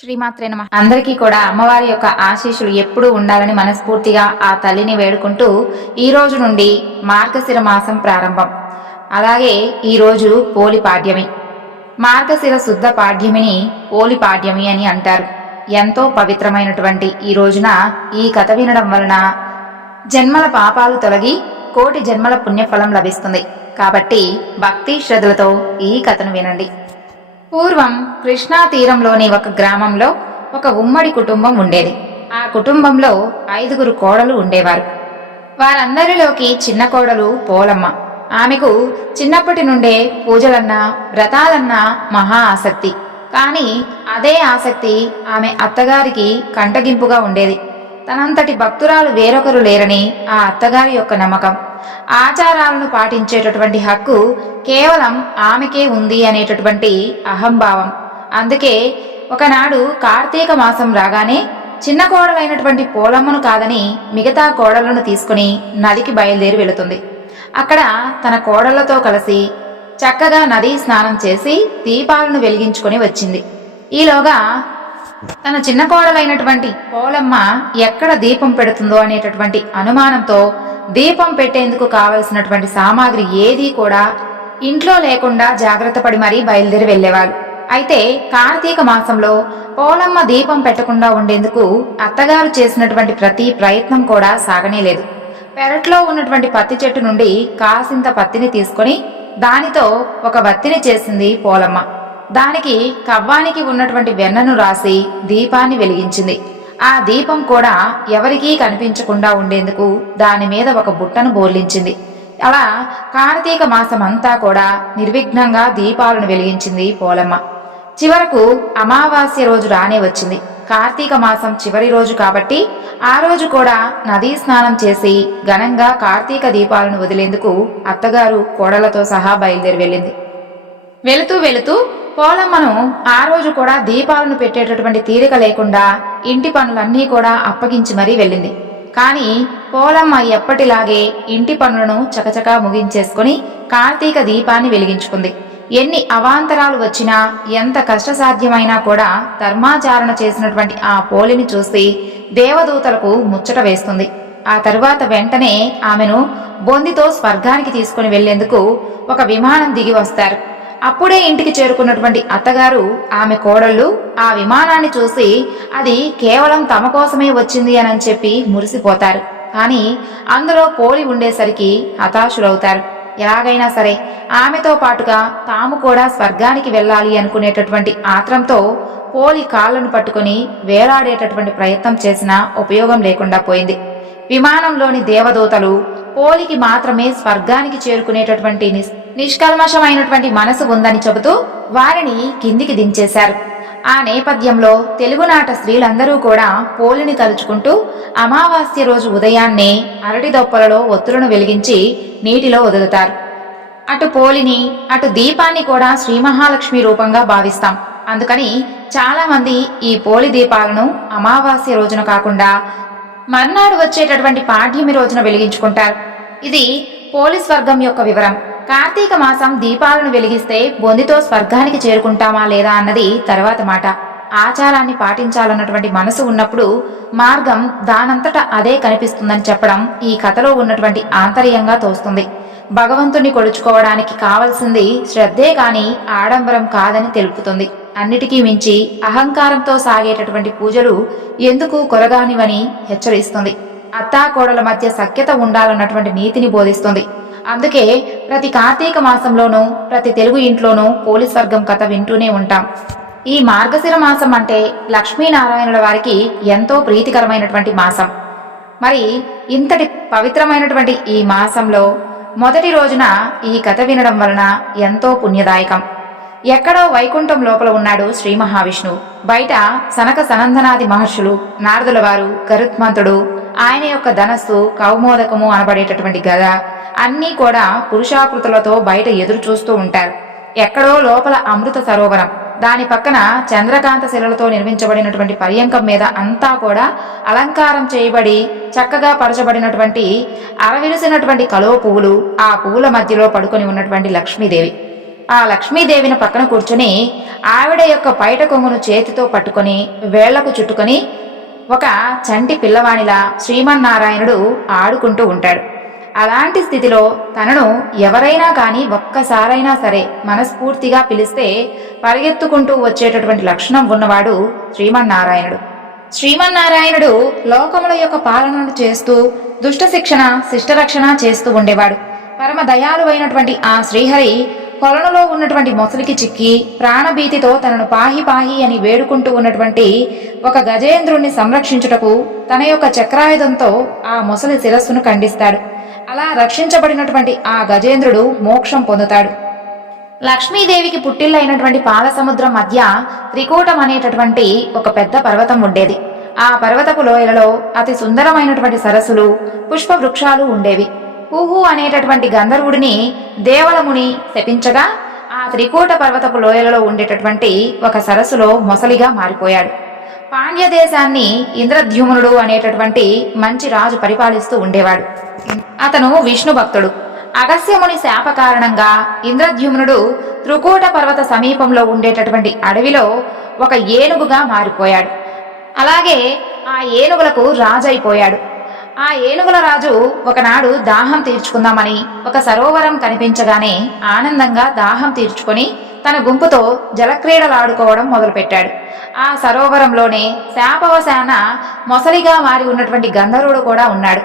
శ్రీమాత్రే నమ. అందరికీ కూడా అమ్మవారి యొక్క ఆశీస్సులు ఎప్పుడూ ఉండాలని మనస్ఫూర్తిగా ఆ తల్లిని వేడుకుంటూ ఈ రోజు నుండి మార్గశిర మాసం ప్రారంభం. అలాగే ఈ రోజు పోలి పాడ్యమి. మార్గశిర శుద్ధ పాడ్యమిని పోలి పాడ్యమి అని అంటారు. ఎంతో పవిత్రమైనటువంటి ఈ రోజున ఈ కథ వినడం వలన జన్మల పాపాలు తొలగి కోటి జన్మల పుణ్యఫలం లభిస్తుంది. కాబట్టి భక్తి శ్రద్ధలతో ఈ కథను వినండి. పూర్వం కృష్ణా తీరంలోని ఒక గ్రామంలో ఒక ఉమ్మడి కుటుంబం ఉండేది. ఆ కుటుంబంలో ఐదుగురు కోడలు ఉండేవారు. వారందరిలోకి చిన్న కోడలు పోలమ్మ. ఆమెకు చిన్నప్పటి నుండే పూజలన్నా వ్రతాలన్నా మహా ఆసక్తి. కానీ అదే ఆసక్తి ఆమె అత్తగారికి కంటగింపుగా ఉండేది. తనంతటి భక్తురాలు వేరొకరు లేరని ఆ అత్తగారి యొక్క నమ్మకం. ఆచారాలను పాటించేటటువంటి హక్కు కేవలం ఆమెకే ఉంది అనేటటువంటి అహంభావం. అందుకే ఒకనాడు కార్తీక మాసం రాగానే చిన్న కోడలైనటువంటి పోలమ్మను కాదని మిగతా కోడలను తీసుకుని నదికి బయలుదేరి వెళుతుంది. అక్కడ తన కోడళ్ళతో కలిసి చక్కగా నదీ స్నానం చేసి దీపాలను వెలిగించుకొని వచ్చింది. ఈలోగా తన చిన్న కోడలైనటువంటి పోలమ్మ ఎక్కడ దీపం పెడుతుందో అనేటటువంటి అనుమానంతో దీపం పెట్టేందుకు కావలసినటువంటి సామాగ్రి ఏదీ కూడా ఇంట్లో లేకుండా జాగ్రత్త పడి మరీ బయలుదేరి వెళ్ళేవారు అయితే కార్తీక మాసంలో పోలమ్మ దీపం పెట్టకుండా ఉండేందుకు అత్తగారు చేసినటువంటి ప్రతి ప్రయత్నం కూడా సాగనేలేదు పెరట్లో ఉన్నటువంటి పత్తి చెట్టు నుండి కాసింత పత్తిని తీసుకొని దానితో ఒక వత్తిని చేసింది పోలమ్మ. దానికి కవ్వానికి ఉన్నటువంటి వెన్నను రాసి దీపాన్ని వెలిగించింది. ఆ దీపం కూడా ఎవరికీ కనిపించకుండా ఉండేందుకు దాని మీద ఒక బుట్టను బోర్లించింది అలా కార్తీక మాసం అంతా కూడా నిర్విఘ్నంగా దీపాలను వెలిగించింది పోలమ్మ. చివరకు అమావాస్య రోజు రానే వచ్చింది. కార్తీక మాసం చివరి రోజు కాబట్టి ఆ రోజు కూడా నదీ స్నానం చేసి ఘనంగా కార్తీక దీపాలను వదిలేందుకు అత్తగారు కోడలతో సహా బయలుదేరి వెళ్ళింది. వెళుతూ వెళుతూ పోలమ్మను ఆ రోజు కూడా దీపాలను పెట్టేటటువంటి తీరిక లేకుండా ఇంటి పనులన్నీ కూడా అప్పగించి మరీ వెళ్ళింది. కానీ పోలమ్మ ఎప్పటిలాగే ఇంటి పనులను చకచకా ముగించేసుకుని కార్తీక దీపాన్ని వెలిగించుకుంది. ఎన్ని అవాంతరాలు వచ్చినా ఎంత కష్టసాధ్యమైనా కూడా ధర్మాచారణ చేసినటువంటి ఆ పోలిని చూసి దేవదూతలకు ముచ్చట వేస్తుంది. ఆ తరువాత వెంటనే ఆమెను బొందితో స్వర్గానికి తీసుకుని వెళ్ళేందుకు ఒక విమానం దిగి వస్తారు. అప్పుడే ఇంటికి చేరుకున్నటువంటి అత్తగారు ఆమె కోడళ్ళు ఆ విమానాన్ని చూసి అది కేవలం తమ కోసమే వచ్చింది అని చెప్పి మురిసిపోతారు. కానీ అందులో పోలి ఉండేసరికి హతాశులవుతారు. ఎలాగైనా సరే ఆమెతో పాటుగా తాము కూడా స్వర్గానికి వెళ్ళాలి అనుకునేటటువంటి ఆత్రంతో పోలి కాళ్ళను పట్టుకుని వేలాడేటటువంటి ప్రయత్నం చేసినా ఉపయోగం లేకుండా పోయింది. విమానంలోని దేవదూతలు పోలికి మాత్రమే స్వర్గానికి చేరుకునేటటువంటి నిష్కల్మషమైనటువంటి మనసు ఉందని చెబుతూ వారిని కిందికి దించేశారు. ఆ నేపథ్యంలో తెలుగునాట స్త్రీలందరూ కూడా పోలిని తలుచుకుంటూ అమావాస్య రోజు ఉదయాన్నే అరటి దొప్పలలో ఒత్తులను వెలిగించి నీటిలో వదులుతారు. అటు పోలిని అటు దీపాన్ని కూడా శ్రీ మహాలక్ష్మి రూపంగా భావిస్తాం. అందుకని చాలామంది ఈ పోలి దీపాలను అమావాస్య రోజున కాకుండా మర్నాడు వచ్చేటటువంటి పాఠ్యమి రోజున వెలిగించుకుంటారు. ఇది పోలీస్ వర్గం యొక్క వివరం. కార్తీక మాసం దీపాలను వెలిగిస్తే బొందితో స్వర్గానికి చేరుకుంటామా లేదా అన్నది తర్వాత మాట. ఆచారాన్ని పాటించాలన్నటువంటి మనసు ఉన్నప్పుడు మార్గం దానంతట అదే కనిపిస్తుందని చెప్పడం ఈ కథలో ఉన్నటువంటి ఆంతర్యంగా తోస్తుంది. భగవంతుణ్ణి కొలుచుకోవడానికి కావలసింది శ్రద్ధే కాని ఆడంబరం కాదని తెలుపుతుంది. అన్నిటికీ మించి అహంకారంతో సాగేటటువంటి పూజలు ఎందుకు కొరగానివని హెచ్చరిస్తుంది. అత్తాకోడల మధ్య సఖ్యత ఉండాలన్నటువంటి నీతిని బోధిస్తుంది. అందుకే ప్రతి కార్తీక మాసంలోనూ ప్రతి తెలుగు ఇంట్లోనూ పోలీస్ వర్గం కథ వింటూనే ఉంటాం. ఈ మార్గశిర మాసం అంటే లక్ష్మీనారాయణుల వారికి ఎంతో ప్రీతికరమైనటువంటి మాసం. మరి ఇంతటి పవిత్రమైనటువంటి ఈ మాసంలో మొదటి రోజున ఈ కథ వినడం వలన ఎంతో పుణ్యదాయకం. ఎక్కడో వైకుంఠం లోపల ఉన్నాడు శ్రీ మహావిష్ణువు బయట సనక సనందనాది మహర్షులు నారదుల వారు గరుత్మంతుడు ఆయన యొక్క ధనస్సు కౌమోదకము అనబడేటటువంటి గద అన్నీ కూడా పురుషాకృతులతో బయట ఎదురు చూస్తూ ఉంటారు. ఎక్కడో లోపల అమృత సరోవరం. దాని పక్కన చంద్రకాంత శిలలతో నిర్మించబడినటువంటి పర్యంకం మీద అంతా కూడా అలంకారం చేయబడి చక్కగా పరచబడినటువంటి అరవిరిసినటువంటి కలువ పువ్వులు ఆ పువ్వుల మధ్యలో పడుకొని ఉన్నటువంటి లక్ష్మీదేవి. ఆ లక్ష్మీదేవిని పక్కన కూర్చుని ఆవిడ యొక్క పైట కొంగును చేతితో పట్టుకొని వేళ్ళకు చుట్టుకొని ఒక చంటి పిల్లవాణిలా శ్రీమన్నారాయణుడు ఆడుకుంటూ ఉంటాడు. అలాంటి స్థితిలో తనను ఎవరైనా కానీ ఒక్కసారైనా సరే మనస్ఫూర్తిగా పిలిస్తే పరిగెత్తుకుంటూ వచ్చేటటువంటి లక్షణం ఉన్నవాడు శ్రీమన్నారాయణుడు. శ్రీమన్నారాయణుడు లోకముల యొక్క పాలనను చేస్తూ దుష్ట శిక్షణ శిష్టరక్షణ చేస్తూ ఉండేవాడు. పరమ దయాలువైనటువంటి ఆ శ్రీహరి కొలనులో ఉన్నటువంటి మొసలికి చిక్కి ప్రాణభీతితో తనను పాహి పాహి అని వేడుకుంటూ ఉన్నటువంటి ఒక గజేంద్రుణ్ణి సంరక్షించుటకు తన యొక్క చక్రాయుధంతో ఆ మొసలి శిరస్సును ఖండిస్తాడు. అలా రక్షించబడినటువంటి ఆ గజేంద్రుడు మోక్షం పొందుతాడు. లక్ష్మీదేవికి పుట్టిల్లైనటువంటి పాలసముద్రం మధ్య త్రికూటం అనేటటువంటి ఒక పెద్ద పర్వతం ఉండేది. ఆ పర్వతపు లోయలలో అతి సుందరమైనటువంటి సరస్సులు పుష్ప వృక్షాలు ఉండేవి. కుహు అనేటటువంటి గంధర్వుడిని దేవలముని శపించగా ఆ త్రికూట పర్వతపు లోయలలో ఉండేటటువంటి ఒక సరస్సులో మొసలిగా మారిపోయాడు. పాండ్య దేశాన్ని ఇంద్రద్యుమ్నుడు అనేటటువంటి మంచి రాజు పరిపాలిస్తూ ఉండేవాడు. అతను విష్ణు భక్తుడు. అగస్యముని శాప కారణంగా ఇంద్రద్యుమ్నుడు త్రికూట పర్వత సమీపంలో ఉండేటటువంటి అడవిలో ఒక ఏనుగుగా మారిపోయాడు. అలాగే ఆ ఏనుగులకు రాజైపోయాడు. ఆ ఏనుగుల రాజు ఒకనాడు దాహం తీర్చుకుందామని ఒక సరోవరం కనిపించగానే ఆనందంగా దాహం తీర్చుకొని తన గుంపుతో జలక్రీడలాడుకోవడం మొదలుపెట్టాడు. ఆ సరోవరంలోనే శాపవశాన మొసలిగా మారి ఉన్నటువంటి గంధర్వుడు కూడా ఉన్నాడు.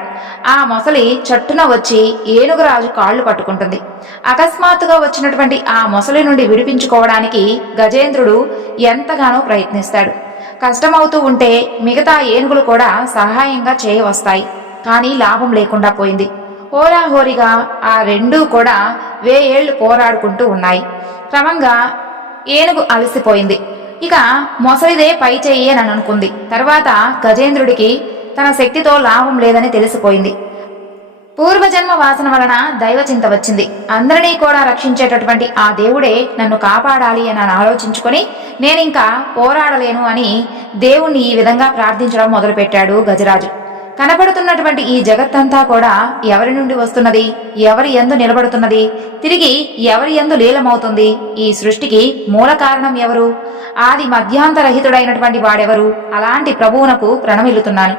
ఆ మొసలి చట్టున వచ్చి ఏనుగురాజు కాళ్ళు పట్టుకుంటుంది. అకస్మాత్తుగా వచ్చినటువంటి ఆ మొసలి నుండి విడిపించుకోవడానికి గజేంద్రుడు ఎంతగానో ప్రయత్నిస్తాడు. కష్టమవుతూ ఉంటే మిగతా ఏనుగులు కూడా సహాయంగా చేయవస్తాయి. కానీ లాభం లేకుండా పోయింది. హోరాహోరీగా ఆ రెండూ కూడా వేయేళ్ళు పోరాడుకుంటూ ఉన్నాయి. క్రమంగా ఏనుగు అలసిపోయింది. ఇక మొసలిదే పై చెయ్యి అని అనుకుంది. తర్వాత గజేంద్రుడికి తన శక్తితో లాభం లేదని తెలిసిపోయింది. పూర్వజన్మ వాసన వలన దైవచింత వచ్చింది. అందరినీ కూడా రక్షించేటటువంటి ఆ దేవుడే నన్ను కాపాడాలి అని ఆలోచించుకొని నేనింకా పోరాడలేను అని దేవుణ్ణి ఈ విధంగా ప్రార్థించడం మొదలుపెట్టాడు గజరాజు. కనపడుతున్నటువంటి ఈ జగత్తంతా కూడా ఎవరి నుండి వస్తున్నది? ఎవరి ఎందు నిలబడుతున్నది? తిరిగి ఎవరి ఎందు లీలమవుతుంది ఈ సృష్టికి మూల కారణం ఎవరు? ఆది మధ్యాంతరహితుడైనటువంటి వాడెవరు? అలాంటి ప్రభువునకు ప్రణమిల్లుతున్నాను.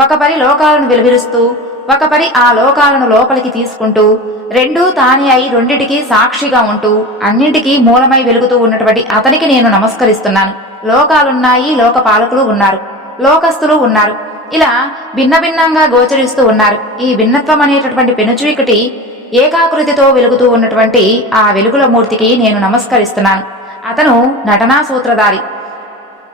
ఒక పరి లోకాలను వెలువిరుస్తూ ఒక పరి ఆ లోకాలను లోపలికి తీసుకుంటూ రెండూ తానే అయి రెండిటికి సాక్షిగా ఉంటూ అన్నింటికీ మూలమై వెలుగుతూ ఉన్నటువంటి అతనికి నేను నమస్కరిస్తున్నాను. లోకాలున్నాయి లోక పాలకులు ఉన్నారు. లోకస్తులు ఉన్నారు. ఇలా భిన్న భిన్నంగా గోచరిస్తూ ఉన్నారు. ఈ భిన్నత్వం అనేటటువంటి పెనుచీకటి ఏకాకృతితో వెలుగుతూ ఉన్నటువంటి ఆ వెలుగుల మూర్తికి నేను నమస్కరిస్తున్నాను. అతను నటనా సూత్రధారి.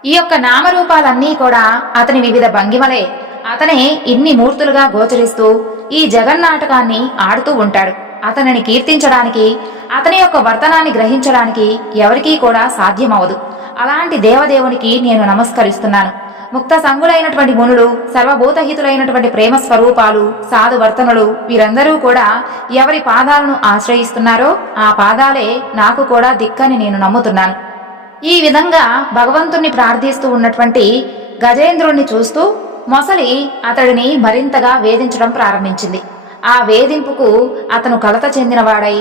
ఈ యొక్క నామరూపాలన్నీ కూడా అతని వివిధ భంగిమలే. అతనే ఇన్ని మూర్తులుగా గోచరిస్తూ ఈ జగన్నాటకాన్ని ఆడుతూ ఉంటాడు. అతనిని కీర్తించడానికి అతని యొక్క వర్తనాన్ని గ్రహించడానికి ఎవరికీ కూడా సాధ్యమవదు అలాంటి దేవదేవునికి నేను నమస్కరిస్తున్నాను. ముక్త సంగులైనటువంటి మునులు సర్వభూతహితులైనటువంటి ప్రేమ స్వరూపాలు సాధు వర్తనులు వీరందరూ కూడా ఎవరి పాదాలను ఆశ్రయిస్తున్నారో ఆ పాదాలే నాకు కూడా దిక్కని నేను నమ్ముతున్నాను. ఈ విధంగా భగవంతుణ్ణి ప్రార్థిస్తూ ఉన్నటువంటి గజేంద్రుణ్ణి చూస్తూ మొసలి అతడిని మరింతగా వేధించడం ప్రారంభించింది. ఆ వేధింపుకు అతను కలత చెందినవాడై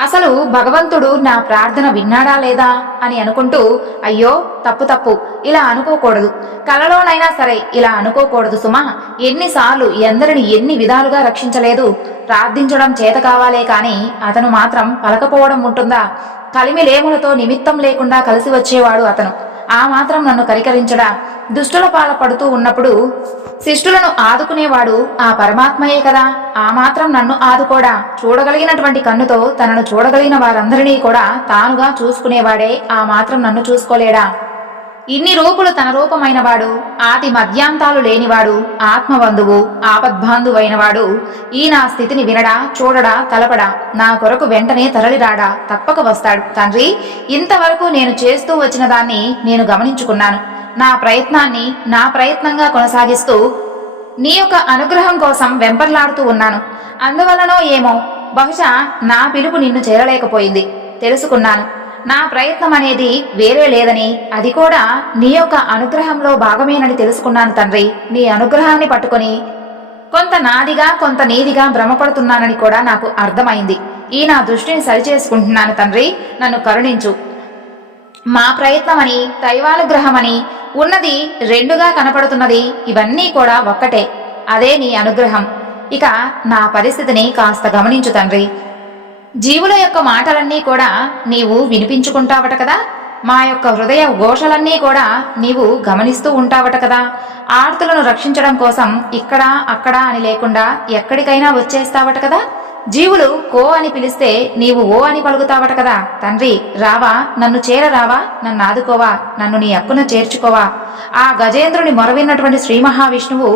అసలు భగవంతుడు నా ప్రార్థన విన్నాడా లేదా అని అనుకుంటూ అయ్యో తప్పు తప్పు ఇలా అనుకోకూడదు. కలలోనైనా సరే ఇలా అనుకోకూడదు సుమా. ఎన్నిసార్లు ఎందరిని ఎన్ని విధాలుగా రక్షించలేదు. ప్రార్థించడం చేత కావాలే కానీ అతను మాత్రం పలకపోవడం ఉంటుందా? కలిమిలేములతో నిమిత్తం లేకుండా కలిసి వచ్చేవాడు అతను. ఆ మాత్రం నన్ను కరికరించడా దుష్టుల పాల పడుతూ ఉన్నప్పుడు శిష్టులను ఆదుకునేవాడు ఆ పరమాత్మయే కదా. ఆ మాత్రం నన్ను ఆదుకోడా? చూడగలిగినటువంటి కన్నుతో తనను చూడగలిగిన వారందరినీ కూడా తానుగా చూసుకునేవాడే. ఆ మాత్రం నన్ను చూసుకోలేడా? ఇన్ని రూపులు తన రూపమైనవాడు ఆతి మధ్యాంతాలు లేనివాడు ఆత్మబంధువు ఆపద్బాంధువైనవాడు ఈ నా స్థితిని వినడా చూడడా తలపడా నా కొరకు వెంటనే తరలిరాడా తప్పక వస్తాడు. తండ్రి ఇంతవరకు నేను చేస్తూ వచ్చిన దాన్ని నేను గమనించుకున్నాను. నా ప్రయత్నాన్ని నా ప్రయత్నంగా కొనసాగిస్తూ నీ యొక్క అనుగ్రహం కోసం వెంపర్లాడుతూ ఉన్నాను. అందువలనో ఏమో బహుశా నా పిలుపు నిన్ను చేరలేకపోయింది. తెలుసుకున్నాను. నా ప్రయత్నం అనేది వేరే లేదని అది కూడా నీ యొక్క అనుగ్రహంలో భాగమేనని తెలుసుకున్నాను తండ్రి. నీ అనుగ్రహాన్ని పట్టుకొని కొంత నాదిగా కొంత నీదిగా భ్రమపడుతున్నానని కూడా నాకు అర్థమైంది. ఈ నా దృష్టిని సరిచేసుకుంటున్నాను తండ్రి. నన్ను కరుణించు. మా ప్రయత్నమని దైవానుగ్రహమని ఉన్నది రెండుగా కనపడుతున్నది. ఇవన్నీ కూడా ఒక్కటే. అదే నీ అనుగ్రహం. ఇక నా పరిస్థితిని కాస్త గమనించు తండ్రి. జీవుల యొక్క మాటలన్నీ కూడా నీవు వినిపించుకుంటావట కదా? మా యొక్క హృదయ ఘోషలన్నీ కూడా నీవు గమనిస్తూ ఉంటావట కదా? ఆర్తులను రక్షించడం కోసం ఇక్కడ అక్కడ అని లేకుండా ఎక్కడికైనా వచ్చేస్తావట కదా? జీవులు కో అని పిలిస్తే నీవు ఓ అని పలుకుతావట కదా? తండ్రి రావా నన్ను చేరరావా నన్ను ఆదుకోవా నన్ను నీ హక్కున చేర్చుకోవా? ఆ గజేంద్రుని మొరవిన్నటువంటి శ్రీ మహావిష్ణువు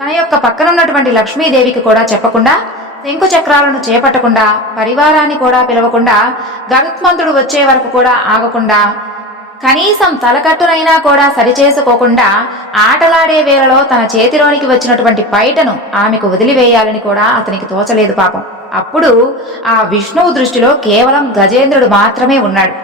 తన యొక్క పక్కనున్నటువంటి లక్ష్మీదేవికి కూడా చెప్పకుండా శంకు చక్రాలను చేపట్టకుండా పరివారాన్ని కూడా పిలవకుండా గరుత్మంతుడు వచ్చే వరకు కూడా ఆగకుండా కనీసం తలకట్టునైనా కూడా సరిచేసుకోకుండా ఆటలాడే వేళలో తన చేతిలోనికి వచ్చినటువంటి పైటను ఆమెకు వదిలివేయాలని కూడా అతనికి తోచలేదు పాపం. అప్పుడు ఆ విష్ణువు దృష్టిలో కేవలం గజేంద్రుడు మాత్రమే ఉన్నాడు.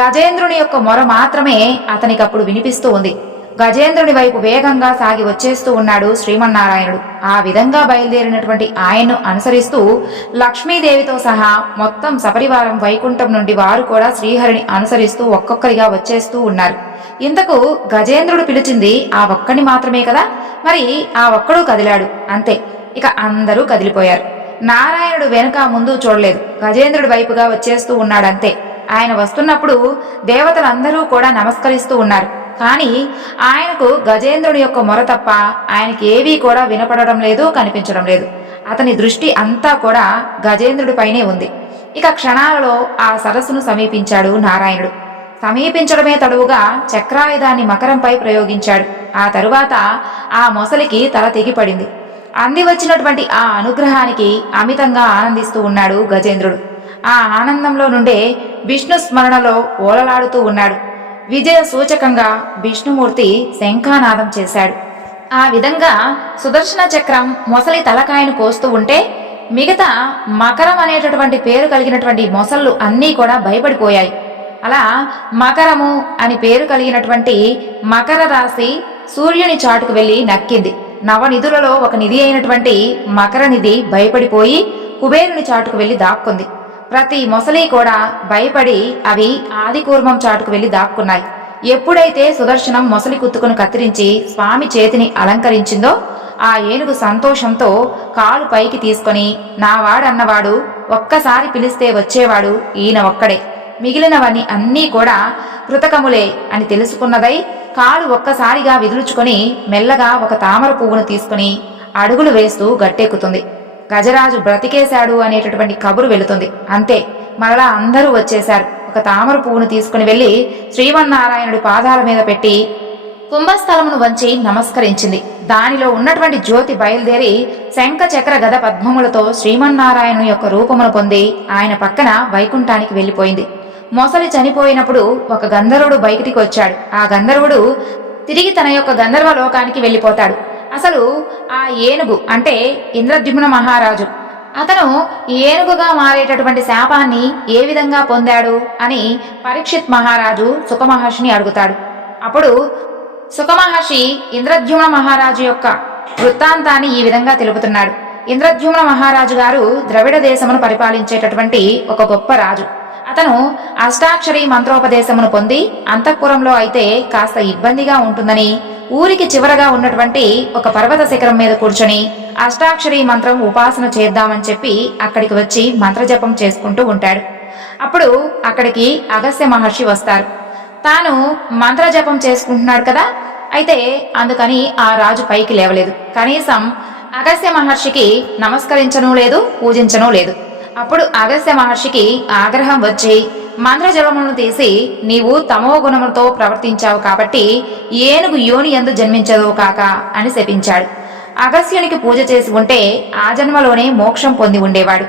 గజేంద్రుని యొక్క మొర మాత్రమే అతనికి అప్పుడు వినిపిస్తూ ఉంది. గజేంద్రుని వైపు వేగంగా సాగి వచ్చేస్తూ ఉన్నాడు శ్రీమన్నారాయణుడు. ఆ విధంగా బయలుదేరినటువంటి ఆయన్ను అనుసరిస్తూ లక్ష్మీదేవితో సహా మొత్తం సపరివారం వైకుంఠం నుండి వారు కూడా శ్రీహరిని అనుసరిస్తూ ఒక్కొక్కరిగా వచ్చేస్తూ ఉన్నారు. ఇంతకు గజేంద్రుడు పిలిచింది ఆ ఒక్కడిని మాత్రమే కదా? మరి ఆ ఒక్కడు కదిలాడు. అంతే. ఇక అందరూ కదిలిపోయారు. నారాయణుడు వెనుక ముందు చూడలేదు. గజేంద్రుడి వైపుగా వచ్చేస్తూ ఉన్నాడంతే. ఆయన వస్తున్నప్పుడు దేవతలందరూ కూడా నమస్కరిస్తూ ఉన్నారు. కానీ ఆయనకు గజేంద్రుడి యొక్క మొర తప్ప ఆయనకి ఏవీ కూడా వినపడడం లేదు కనిపించడం లేదు. అతని దృష్టి అంతా కూడా గజేంద్రుడిపైనే ఉంది. ఇక క్షణాలలో ఆ సరస్సును సమీపించాడు నారాయణుడు. సమీపించడమే తడువుగా చక్రాయుధాన్ని మకరంపై ప్రయోగించాడు. ఆ తరువాత ఆ మొసలికి తల తెగిపడింది అంది వచ్చినటువంటి ఆ అనుగ్రహానికి అమితంగా ఆనందిస్తూ ఉన్నాడు గజేంద్రుడు. ఆ ఆనందంలో నుండే విష్ణు స్మరణలో ఓలలాడుతూ ఉన్నాడు. విజయ సూచకంగా విష్ణుమూర్తి శంఖానాదం చేశాడు. ఆ విధంగా సుదర్శన చక్రం మొసలి తలకాయను కోస్తూ ఉంటే మిగతా మకరం అనేటటువంటి పేరు కలిగినటువంటి మొసళ్ళు అన్నీ కూడా భయపడిపోయాయి. అలా మకరము అని పేరు కలిగినటువంటి మకర రాశి సూర్యుని చాటుకు వెళ్ళి నక్కింది. నవనిధులలో ఒక నిధి అయినటువంటి మకర నిధి భయపడిపోయి కుబేరుని చాటుకు వెళ్ళి దాక్కుంది. ప్రతి మొసలి కూడా భయపడి అవి ఆదికూర్మం చాటుకు వెళ్ళి దాక్కున్నాయి. ఎప్పుడైతే సుదర్శనం మొసలి కుత్తుకును కత్తిరించి స్వామి చేతిని అలంకరించిందో ఆ ఏనుగు సంతోషంతో కాలు పైకి తీసుకొని నావాడన్నవాడు ఒక్కసారి పిలిస్తే వచ్చేవాడు ఈయన ఒక్కడే. మిగిలినవన్నీ అన్నీ కూడా కృతకములే అని తెలుసుకున్నదై కాలు ఒక్కసారిగా విదులుచుకొని మెల్లగా ఒక తామర పువ్వును తీసుకుని అడుగులు వేస్తూ గట్టెక్కుతుంది. గజరాజు బ్రతికేశాడు అనేటటువంటి కబురు వెళుతుంది. అంతే. మరలా అందరూ వచ్చేశారు. ఒక తామర పువ్వును తీసుకుని వెళ్ళి శ్రీమన్నారాయణుడి పాదాల మీద పెట్టి కుంభస్థలమును వంచి నమస్కరించింది. దానిలో ఉన్నటువంటి జ్యోతి బయలుదేరి శంఖ చక్ర గద పద్మములతో శ్రీమన్నారాయణుని యొక్క రూపమును పొంది ఆయన పక్కన వైకుంఠానికి వెళ్ళిపోయింది. మొసలి చనిపోయినప్పుడు ఒక గంధర్వుడు బయటికి వచ్చాడు ఆ గంధర్వుడు తిరిగి తన యొక్క గంధర్వ లోకానికి వెళ్ళిపోతాడు. అసలు ఆ ఏనుగు అంటే ఇంద్రద్యుమ్న మహారాజు అతను ఏనుగుగా మారేటటువంటి శాపాన్ని ఏ విధంగా పొందాడు అని పరీక్షిత్ మహారాజు సుఖమహర్షిని అడుగుతాడు. అప్పుడు సుఖమహర్షి ఇంద్రద్యుమ్న మహారాజు యొక్క వృత్తాంతాన్ని ఈ విధంగా తెలుపుతున్నాడు. ఇంద్రద్యుమ్న మహారాజు గారు ద్రవిడ దేశమును పరిపాలించేటటువంటి ఒక గొప్ప రాజు. అతను అష్టాక్షరి మంత్రోపదేశమును పొంది అంతఃపురంలో అయితే కాస్త ఇబ్బందిగా ఉంటుందని ఊరికి చివరగా ఉన్నటువంటి ఒక పర్వత శిఖరం మీద కూర్చొని అష్టాక్షరి మంత్రం ఉపాసన చేద్దామని చెప్పి అక్కడికి వచ్చి మంత్రజపం చేసుకుంటూ ఉంటాడు. అప్పుడు అక్కడికి అగస్త్య మహర్షి వస్తారు. తాను మంత్రజపం చేసుకుంటున్నాడు కదా? అయితే అందుకని ఆ రాజు పైకి లేవలేదు. కనీసం అగస్త్య మహర్షికి నమస్కరించను లేదు పూజించను లేదు. అప్పుడు అగస్త్య మహర్షికి ఆగ్రహం వచ్చి మంత్రజలమును తీసి నీవు తమో గుణములతో ప్రవర్తించావు కాబట్టి ఏనుగు యోని ఎందు జన్మించదో కాక అని శపించాడు. అగస్యునికి పూజ చేసి ఉంటే ఆ జన్మలోనే మోక్షం పొంది ఉండేవాడు.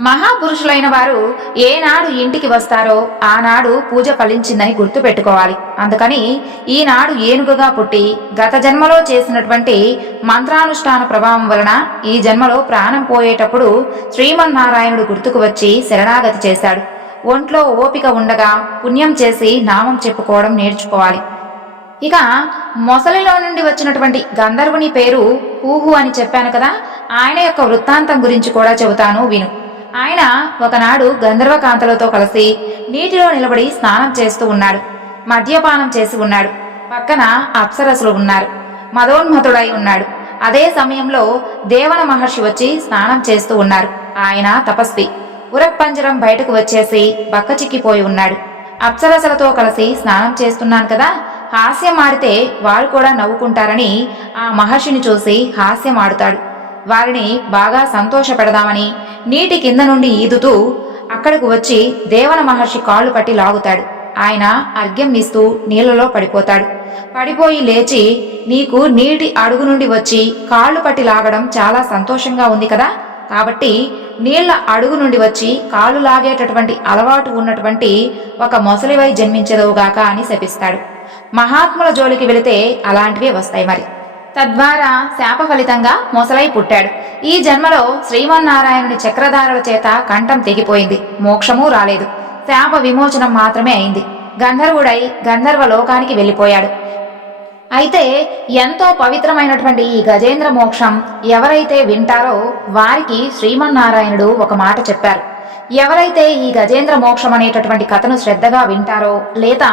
మహాపురుషులైన వారు ఏనాడు ఇంటికి వస్తారో ఆనాడు పూజ ఫలించిందని గుర్తుపెట్టుకోవాలి. అందుకని ఈనాడు ఏనుగుగా పుట్టి గత జన్మలో చేసినటువంటి మంత్రానుష్ఠాన ప్రభావం వలన ఈ జన్మలో ప్రాణం పోయేటప్పుడు శ్రీమన్నారాయణుడు గుర్తుకు వచ్చి శరణాగతి చేశాడు. ఒంట్లో ఓపిక ఉండగా పుణ్యం చేసి నామం చెప్పుకోవడం నేర్చుకోవాలి. ఇక మొసలిలో నుండి వచ్చినటువంటి గంధర్వుని పేరు ఊహు అని చెప్పాను కదా ఆయన యొక్క వృత్తాంతం గురించి కూడా చెబుతాను విను. ఆయన ఒకనాడు గంధర్వకాంతలతో కలిసి నీటిలో నిలబడి స్నానం చేస్తూ ఉన్నాడు. మద్యపానం చేసి ఉన్నాడు. పక్కన అప్సరసులు ఉన్నారు. మదోన్మతుడై ఉన్నాడు. అదే సమయంలో దేవన మహర్షి వచ్చి స్నానం చేస్తూ ఉన్నారు. ఆయన తపస్వి. ఉరప్పంజరం బయటకు వచ్చేసి బక్కచిక్కిపోయి ఉన్నాడు. అప్సరసలతో కలిసి స్నానం చేస్తున్నాను కదా హాస్యం ఆడితే వారు కూడా నవ్వుకుంటారని ఆ మహర్షిని చూసి హాస్యం ఆడుతాడు. వారిని బాగా సంతోషపెడదామని నీటి కింద నుండి ఈదుతూ అక్కడకు వచ్చి దేవన మహర్షి కాళ్ళు పట్టి లాగుతాడు. ఆయన అర్ఘ్యం ఇస్తూ నీళ్ళలో పడిపోతాడు. పడిపోయి లేచి నీకు నీటి అడుగు నుండి వచ్చి కాళ్ళు పట్టి లాగడం చాలా సంతోషంగా ఉంది కదా కాబట్టి నీళ్ళ అడుగు నుండి వచ్చి కాలు లాగేటటువంటి అలవాటు ఉన్నటువంటి ఒక మొసలివై జన్మించదవుగాక అని శపిస్తాడు. మహాత్ముల జోలికి వెళితే అలాంటివే వస్తాయి మరి. తద్వారా శాప ఫలితంగా మొసలై పుట్టాడు. ఈ జన్మలో శ్రీమన్నారాయణుని చక్రధారల చేత కంఠం తెగిపోయింది. మోక్షమూ రాలేదు. శాప విమోచనం మాత్రమే అయింది. గంధర్వుడై గంధర్వ లోకానికి వెళ్ళిపోయాడు. అయితే ఎంతో పవిత్రమైనటువంటి ఈ గజేంద్ర మోక్షం ఎవరైతే వింటారో వారికి శ్రీమన్నారాయణుడు ఒక మాట చెప్పారు. ఎవరైతే ఈ గజేంద్ర మోక్షం అనేటటువంటి కథను శ్రద్ధగా వింటారో లేదా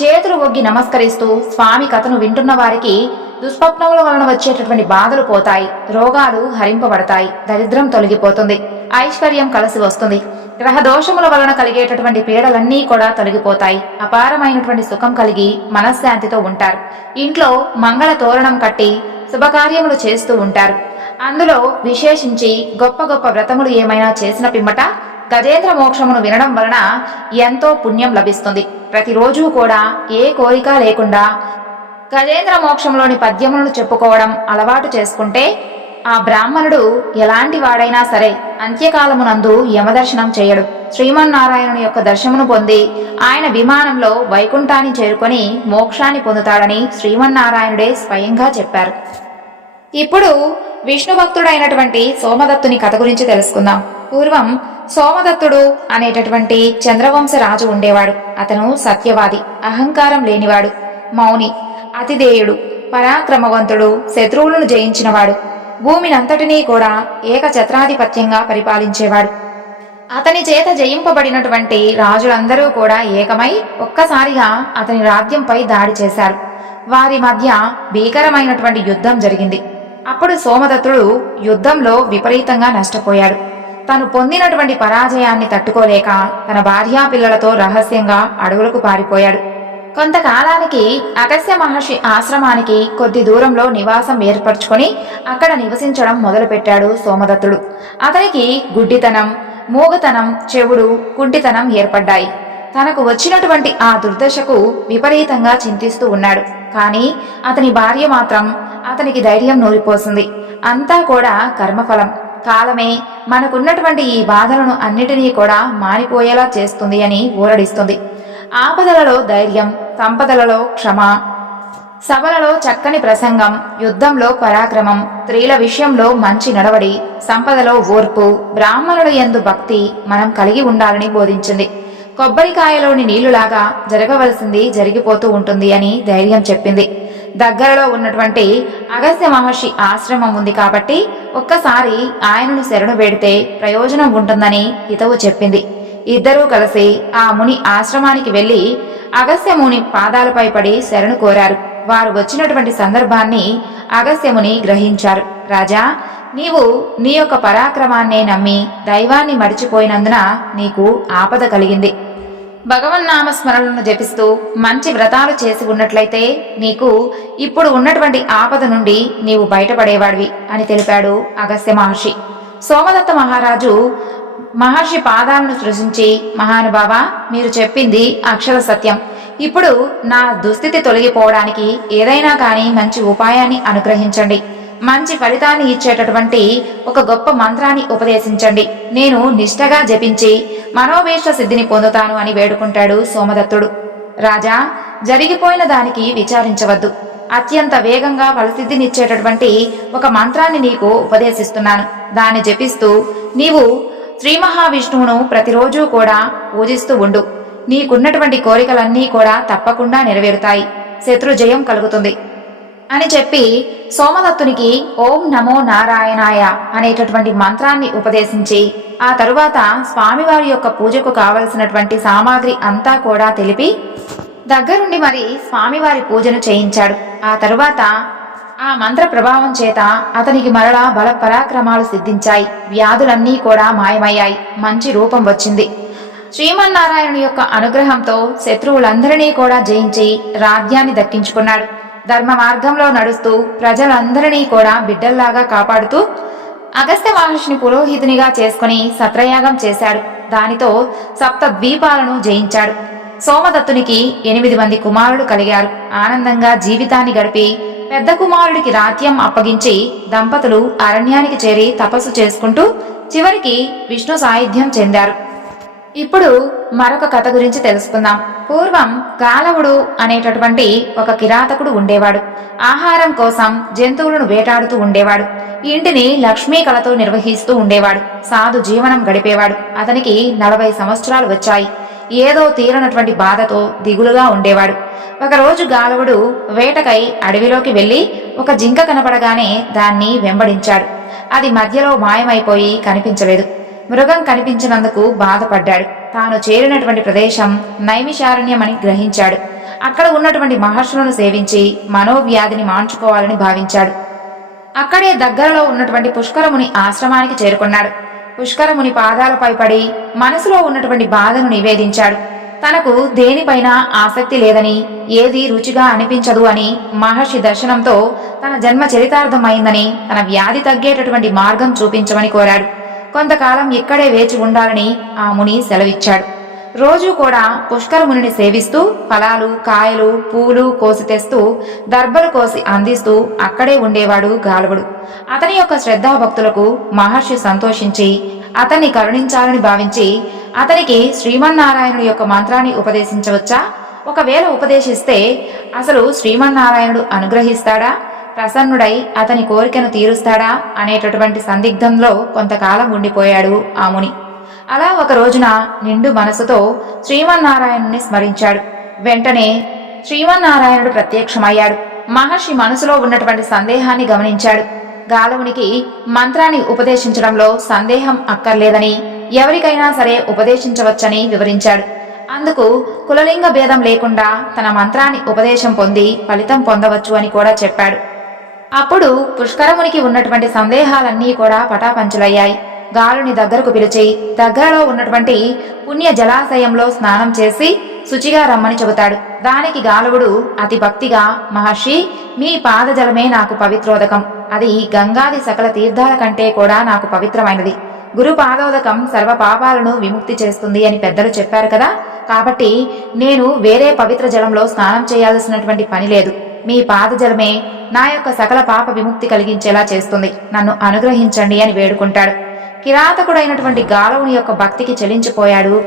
చేతులు ఒగ్గి నమస్కరిస్తూ స్వామి కథను వింటున్న వారికి దుష్పప్నముల వలన వచ్చేటటువంటి బాధలు పోతాయి రోగాలు హరింపబడతాయి దరిద్రం తొలగిపోతుంది ఐశ్వర్యం కలిసి వస్తుంది. గ్రహ దోషముల వలన కలిగేటటువంటి పీడలన్నీ కూడా తొలగిపోతాయి. అపారమైనటువంటి సుఖం కలిగి మనశ్శాంతితో ఉంటారు. ఇంట్లో మంగళ తోరణం కట్టి శుభకార్యములు చేస్తూ ఉంటారు. అందులో విశేషించి గొప్ప గొప్ప వ్రతములు ఏమైనా చేసిన పిమ్మట గజేంద్ర మోక్షమును వినడం వలన ఎంతో పుణ్యం లభిస్తుంది. ప్రతిరోజు కూడా ఏ కోరిక లేకుండా గజేంద్ర మోక్షంలోని పద్యములను చెప్పుకోవడం అలవాటు చేసుకుంటే ఆ బ్రాహ్మణుడు ఎలాంటి వాడైనా సరే అంత్యకాలమునందు యమదర్శనం చేయడు. శ్రీమన్నారాయణుని యొక్క దర్శనమును పొంది ఆయన విమానంలో వైకుంఠాన్ని చేరుకొని మోక్షాన్ని పొందుతాడని శ్రీమన్నారాయణుడే స్వయంగా చెప్పారు. ఇప్పుడు విష్ణు భక్తుడైనటువంటి సోమదత్తుని కథ గురించి తెలుసుకుందాం. పూర్వం సోమదత్తుడు అనేటటువంటి చంద్రవంశ రాజు ఉండేవాడు. అతను సత్యవాది అహంకారం లేనివాడు మౌని అతిదేయుడు పరాక్రమవంతుడు శత్రువులను జయించినవాడు. భూమినంతటినీ కూడా ఏకఛత్రాధిపత్యంగా పరిపాలించేవాడు. అతని చేత జయింపబడినటువంటి రాజులందరూ కూడా ఏకమై ఒక్కసారిగా అతని రాజ్యంపై దాడి చేశారు. వారి మధ్య భీకరమైనటువంటి యుద్ధం జరిగింది. అప్పుడు సోమదత్తుడు యుద్ధంలో విపరీతంగా నష్టపోయాడు. తను పొందినటువంటి పరాజయాన్ని తట్టుకోలేక తన భార్యా పిల్లలతో రహస్యంగా అడవులకు పారిపోయాడు. కొంతకాలానికి అగస్య మహర్షి ఆశ్రమానికి కొద్ది దూరంలో నివాసం ఏర్పరచుకొని అక్కడ నివసించడం మొదలుపెట్టాడు సోమదత్తుడు. అతనికి గుడ్డితనం మూగతనం చెవుడు కుంటితనం ఏర్పడ్డాయి. తనకు వచ్చినటువంటి ఆ దుర్దశకు విపరీతంగా చింతిస్తూ ఉన్నాడు. కానీ అతని భార్య మాత్రం అతనికి ధైర్యం నూరిపోసింది. అంతా కూడా కర్మఫలం. కాలమే మనకున్నటువంటి ఈ బాధలను అన్నిటినీ కూడా మానిపోయేలా చేస్తుంది అని ఊరడిస్తుంది. ఆపదలలో ధైర్యం సంపదలలో క్షమ సభలలో చక్కని ప్రసంగం యుద్ధంలో పరాక్రమం స్త్రీల విషయంలో మంచి నడవడి సంపదలో ఓర్పు బ్రాహ్మణుల యందు భక్తి మనం కలిగి ఉండాలని బోధించింది. కొబ్బరికాయలోని నీళ్ళులాగా జరగవలసింది జరిగిపోతూ ఉంటుంది అని ధైర్యం చెప్పింది. దగ్గరలో ఉన్నటువంటి అగస్త్య మహర్షి ఆశ్రమం ఉంది కాబట్టి ఒక్కసారి ఆయనను శరణు వేడితే ప్రయోజనం ఉంటుందని హితవు చెప్పింది. ఇద్దరూ కలిసి ఆ ముని ఆశ్రమానికి వెళ్ళి అగస్త్యముని పాదాలపై పడి శరణు కోరారు. వారు వచ్చినటువంటి సందర్భాన్ని అగస్త్యముని గ్రహించారు. రాజా నీవు నీ యొక్క పరాక్రమాన్నే నమ్మి దైవాన్ని మరిచిపోయినందున నీకు ఆపద కలిగింది. భగవన్నామ స్మరణను జపిస్తూ మంచి వ్రతాలు చేసి ఉన్నట్లయితే నీకు ఇప్పుడు ఉన్నటువంటి ఆపద నుండి నీవు బయటపడేవాడివి అని తెలిపాడు అగస్త్య మహర్షి. సోమదత్త మహారాజు మహర్షి పాదాలను సృజించి మహానుభావ మీరు చెప్పింది అక్షర సత్యం. ఇప్పుడు నా దుస్థితి తొలగిపోవడానికి ఏదైనా కానీ మంచి ఉపాయాన్ని అనుగ్రహించండి. మంచి ఫలితాన్ని ఇచ్చేటటువంటి ఒక గొప్ప మంత్రాన్ని ఉపదేశించండి. నేను నిష్టగా జపించి మనోవేష్ట సిద్ధిని పొందుతాను అని వేడుకుంటాడు సోమదత్తుడు. రాజా జరిగిపోయిన దానికి విచారించవద్దు. అత్యంత వేగంగా ఫలసిద్ధినిచ్చేటటువంటి ఒక మంత్రాన్ని నీకు ఉపదేశిస్తున్నాను. దాన్ని జపిస్తూ నీవు శ్రీ మహావిష్ణువును ప్రతిరోజు కూడా పూజిస్తూ ఉండు. నీకున్నటువంటి కోరికలన్నీ కూడా తప్పకుండా నెరవేరుతాయి. శత్రు జయం కలుగుతుంది. అని చెప్పి సోమదత్తునికి ఓం నమో నారాయణాయ అనేటటువంటి మంత్రాన్ని ఉపదేశించి ఆ తరువాత స్వామివారి యొక్క పూజకు కావలసినటువంటి సామాగ్రి అంతా కూడా తెలిపి దగ్గరుండి మరి స్వామివారి పూజను చేయించాడు. ఆ తరువాత ఆ మంత్ర ప్రభావం చేత అతనికి మరలా బల పరాక్రమాలు సిద్ధించాయి. వ్యాధులన్నీ కూడా మాయమయ్యాయి. మంచి రూపం వచ్చింది. శ్రీమన్నారాయణుని యొక్క అనుగ్రహంతో శత్రువులందరినీ కూడా జయించి రాజ్యాన్ని దక్కించుకున్నాడు. ధర్మ మార్గంలో నడుస్తూ ప్రజలందరినీ కూడా బిడ్డల్లాగా కాపాడుతూ అగస్త్య మహర్షిని పురోహితునిగా చేసుకుని సత్రయాగం చేశాడు. దానితో సప్త ద్వీపాలను జయించాడు. సోమదత్తునికి ఎనిమిది మంది కుమారులు కలిగారు. ఆనందంగా జీవితాన్ని గడిపి పెద్ద కుమారుడికి రాజ్యం అప్పగించి దంపతులు అరణ్యానికి చేరి తపస్సు చేసుకుంటూ చివరికి విష్ణు సాయుధ్యం చెందారు. ఇప్పుడు మరొక కథ గురించి తెలుసుకుందాం. పూర్వం కాలవుడు అనేటటువంటి ఒక కిరాతకుడు ఉండేవాడు. ఆహారం కోసం జంతువులను వేటాడుతూ ఉండేవాడు. ఇంటిని లక్ష్మీ కళతో నిర్వహిస్తూ ఉండేవాడు. సాధు జీవనం గడిపేవాడు. అతనికి నలభై సంవత్సరాలు వచ్చాయి. ఏదో తీరనటువంటి బాధతో దిగులుగా ఉండేవాడు. ఒకరోజు గాలవుడు వేటకై అడవిలోకి వెళ్ళి ఒక జింక కనపడగానే దాన్ని వెంబడించాడు. అది మధ్యలో మాయమైపోయి కనిపించలేదు. మృగం కనిపించినందుకు బాధపడ్డాడు. తాను చేరినటువంటి ప్రదేశం నైమిషారణ్యమని గ్రహించాడు. అక్కడ ఉన్నటువంటి మహర్షులను సేవించి మనోవ్యాధిని మాంచుకోవాలని భావించాడు. అక్కడే దగ్గరలో ఉన్నటువంటి పుష్కరముని ఆశ్రమానికి చేరుకున్నాడు. పుష్కరముని పాదాలపై పడి మనసులో ఉన్నటువంటి బాధను నివేదించాడు. తనకు దేనిపైన ఆసక్తి లేదని ఏది రుచిగా అనిపించదు అని మహర్షి దర్శనంతో తన జన్మ చరితార్థమైందని తన వ్యాధి తగ్గేటటువంటి మార్గం చూపించమని కోరాడు. కొంతకాలం ఇక్కడే వేచి ఉండాలని ఆ ముని సెలవిచ్చాడు. రోజు కూడా పుష్కరమునిని సేవిస్తూ ఫలాలు కాయలు పూలు కోసి తెస్తూ దర్భలు కోసి అందిస్తూ అక్కడే ఉండేవాడు గాలవుడు. అతని యొక్క శ్రద్ధాభక్తులకు మహర్షి సంతోషించి అతన్ని కరుణించాలని భావించి అతనికి శ్రీమన్నారాయణుడి యొక్క మంత్రాన్ని ఉపదేశించవచ్చా? ఒకవేళ ఉపదేశిస్తే అసలు శ్రీమన్నారాయణుడు అనుగ్రహిస్తాడా? ప్రసన్నుడై అతని కోరికను తీరుస్తాడా? అనేటటువంటి సందిగ్ధంలో కొంతకాలం ఉండిపోయాడు ఆ ముని. అలా ఒక రోజున నిండు మనసుతో శ్రీమన్నారాయణుని స్మరించాడు. వెంటనే శ్రీమన్నారాయణుడు ప్రత్యక్షమయ్యాడు. మహర్షి మనసులో ఉన్నటువంటి సందేహాన్ని గమనించాడు. గాలవునికి మంత్రాన్ని ఉపదేశించడంలో సందేహం అక్కర్లేదని ఎవరికైనా సరే ఉపదేశించవచ్చని వివరించాడు. అందుకు కులలింగ భేదం లేకుండా తన మంత్రాన్ని ఉపదేశం పొంది ఫలితం పొందవచ్చు అని కూడా చెప్పాడు. అప్పుడు పుష్కరమునికి ఉన్నటువంటి సందేహాలన్నీ కూడా పటాపంచులయ్యాయి. గాలుని దగ్గరకు పిలిచి దగ్గరలో ఉన్నటువంటి పుణ్య జలాశయంలో స్నానం చేసి శుచిగా రమ్మని చెబుతాడు. దానికి గాలవుడు అతి భక్తిగా మహర్షి మీ పాదజలమే నాకు పవిత్రోదకం. అది గంగాది సకల తీర్థాల కంటే కూడా నాకు పవిత్రమైనది. గురు పాదోదకం సర్వ పాపాలను విముక్తి చేస్తుంది అని పెద్దలు చెప్పారు కదా. కాబట్టి నేను వేరే పవిత్ర జలంలో స్నానం చేయాల్సినటువంటి పని లేదు. మీ పాదజలమే నా యొక్క సకల పాప విముక్తి కలిగించేలా చేస్తుంది. నన్ను అనుగ్రహించండి అని వేడుకుంటాడు. కిరాతకుడైనటువంటి గాలవుని యొక్క భక్తికి చెలించిపోయాడు.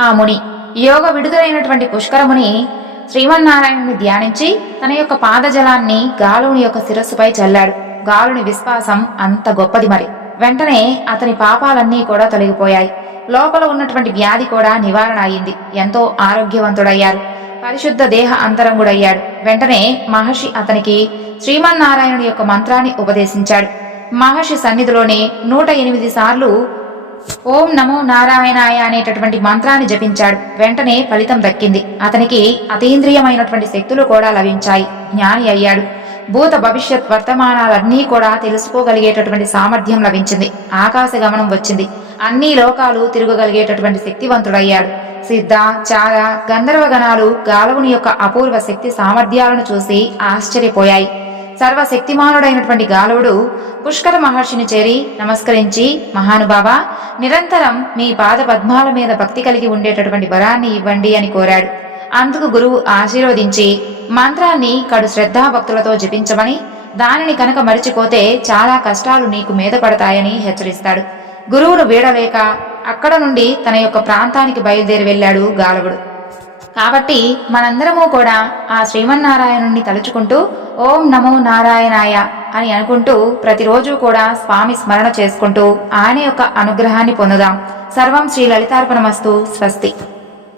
ఆ ముని యోగ విడుదలైనటువంటి పుష్కరముని శ్రీమన్నారాయణుని ధ్యానించి తన యొక్క పాదజలాన్ని గాలుని యొక్క శిరస్సుపై చల్లాడు. గాలుని విశ్వాసం అంత గొప్పది మరి. వెంటనే అతని పాపాలన్నీ కూడా తొలగిపోయాయి. లోపల ఉన్నటువంటి వ్యాధి కూడా నివారణ అయింది. ఎంతో ఆరోగ్యవంతుడయ్యారు. పరిశుద్ధ దేహ అంతరంగుడయ్యాడు. వెంటనే మహర్షి అతనికి శ్రీమన్నారాయణుడి యొక్క మంత్రాన్ని ఉపదేశించాడు. మహర్షి సన్నిధిలోనే నూట ఎనిమిది సార్లు ఓం నమో నారాయణాయ అనేటటువంటి మంత్రాన్ని జపించాడు. వెంటనే ఫలితం దక్కింది. అతనికి అతీంద్రియమైనటువంటి శక్తులు కూడా లభించాయి. జ్ఞాని అయ్యాడు. భూత భవిష్యత్ వర్తమానాలన్నీ కూడా తెలుసుకోగలిగేటటువంటి సామర్థ్యం లభించింది. ఆకాశ గమనం వచ్చింది. అన్ని లోకాలు తిరగగలిగేటటువంటి శక్తివంతుడయ్యాడు. సిద్ధ చార గంధర్వగణాలు గాలవుని యొక్క అపూర్వ శక్తి సామర్థ్యాలను చూసి ఆశ్చర్యపోయాయి. సర్వశక్తిమానుడైనటువంటి గాలవుడు పుష్కర మహర్షిని చేరి నమస్కరించి మహానుభావ నిరంతరం మీ పాద పద్మాల మీద భక్తి కలిగి ఉండేటటువంటి వరాన్ని ఇవ్వండి అని కోరాడు. అందుకు గురువు ఆశీర్వదించి మంత్రాన్ని కడు శ్రద్ధాభక్తులతో జపించమని దానిని కనుక మరిచిపోతే చాలా కష్టాలు నీకు మీద పడతాయని హెచ్చరిస్తాడు. గురువును వీడలేక అక్కడ నుండి తన యొక్క ప్రాంతానికి బయలుదేరి వెళ్ళాడు గాలవుడు కాబట్టి మనందరము కూడా ఆ శ్రీమన్నారాయణుణ్ణి తలుచుకుంటూ ఓం నమో నారాయణాయ అని అనుకుంటూ ప్రతిరోజు కూడా స్వామి స్మరణ చేసుకుంటూ ఆయన యొక్క అనుగ్రహాన్ని పొందుదాం. సర్వం శ్రీ లలితార్పణమస్తు. స్వస్తి.